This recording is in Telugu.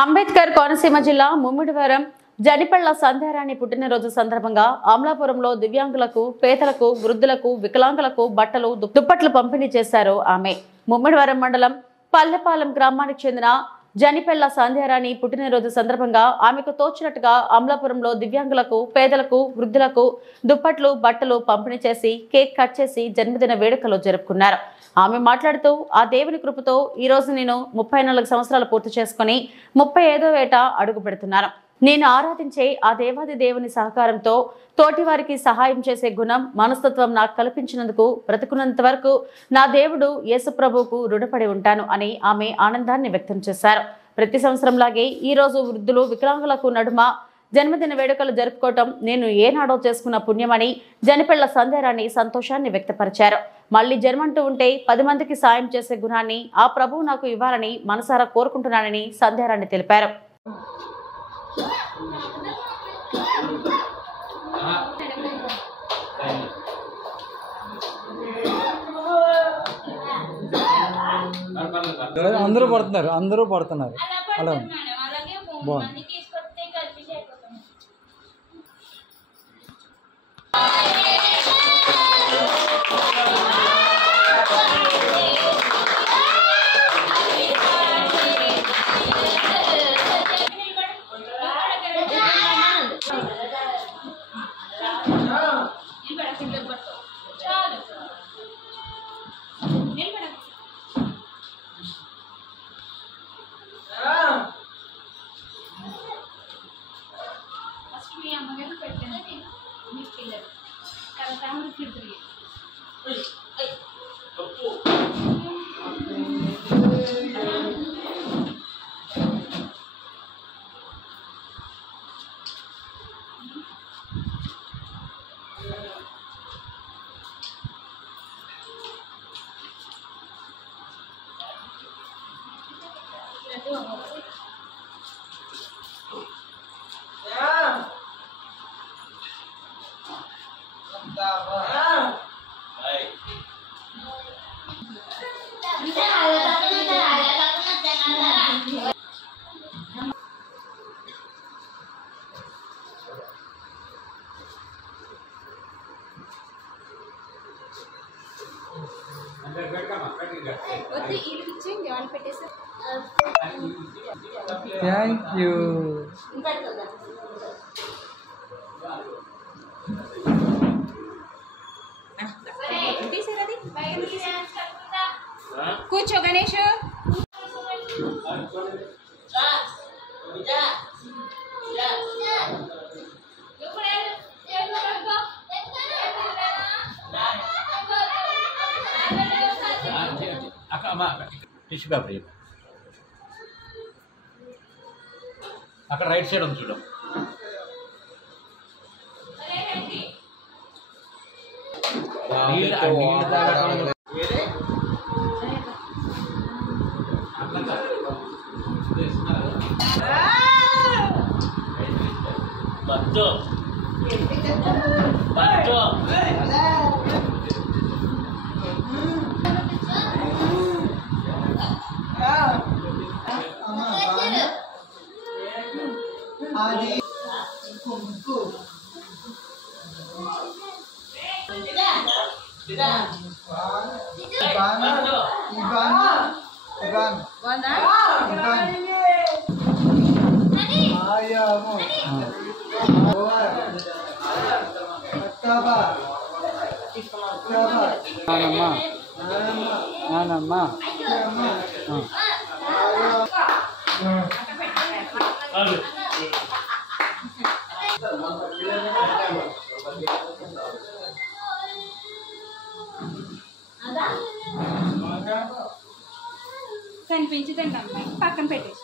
అంబేద్కర్ కోనసీమ జిల్లా ముమ్మిడివరం జనిపళ్ల సంధ్యారాణి పుట్టినరోజు సందర్భంగా అమలాపురంలో దివ్యాంగులకు, పేదలకు, వృద్ధులకు, వికలాంగులకు బట్టలు, దుప్పట్లు పంపిణీ చేశారు ఆమె. ముమ్మిడివరం మండలం పల్లెపాలెం గ్రామానికి చెందిన జనిపళ్ల సంధ్యారాణి పుట్టినరోజు సందర్భంగా ఆమెకు తోచినట్టుగా అమలాపురంలో దివ్యాంగులకు, పేదలకు, వృద్ధులకు దుప్పట్లు, బట్టలు పంపిణీ చేసి కేక్ కట్ చేసి జన్మదిన వేడుకలు జరుపుకున్నారు. ఆమె మాట్లాడుతూ, ఆ దేవుని కృపతో ఈ రోజు నేను 34 సంవత్సరాలు పూర్తి చేసుకుని 35వ ఏట అడుగు పెడుతున్నాను. నేను ఆరాధించే ఆ దేవాది దేవుని సహకారంతో తోటి వారికి సహాయం చేసే గుణం, మనస్తత్వం నాకు కల్పించినందుకు బ్రతుకున్నంత వరకు నా దేవుడు యేసుప్రభువుకు రుణపడి ఉంటాను అని ఆమె ఆనందాన్ని వ్యక్తం చేశారు. ప్రతి సంవత్సరంలాగే ఈ రోజు వృద్ధులు, వికలాంగులకు నడుమ జన్మదిన వేడుకలు జరుపుకోవటం నేను ఏనాడో చేసుకున్న పుణ్యమని జనిపళ్ల సంధ్యారాణి సంతోషాన్ని వ్యక్తపరిచారు. మళ్లీ జన్మంటూ ఉంటే 10 మందికి సాయం చేసే గుణాన్ని ఆ ప్రభువు నాకు ఇవ్వాలని మనసారా కోరుకుంటున్నానని సంధ్యారాణి తెలిపారు. అందరూ పడుతున్నారు అలా బాగుంది. Thank you. కూర్చో గణేష్. టిష్యూ పేపర్ అక్కడ రైట్ సైడ్ ఉంది చూడు. కనిపించదండి అమ్మాయి, పక్కన పెట్టేసి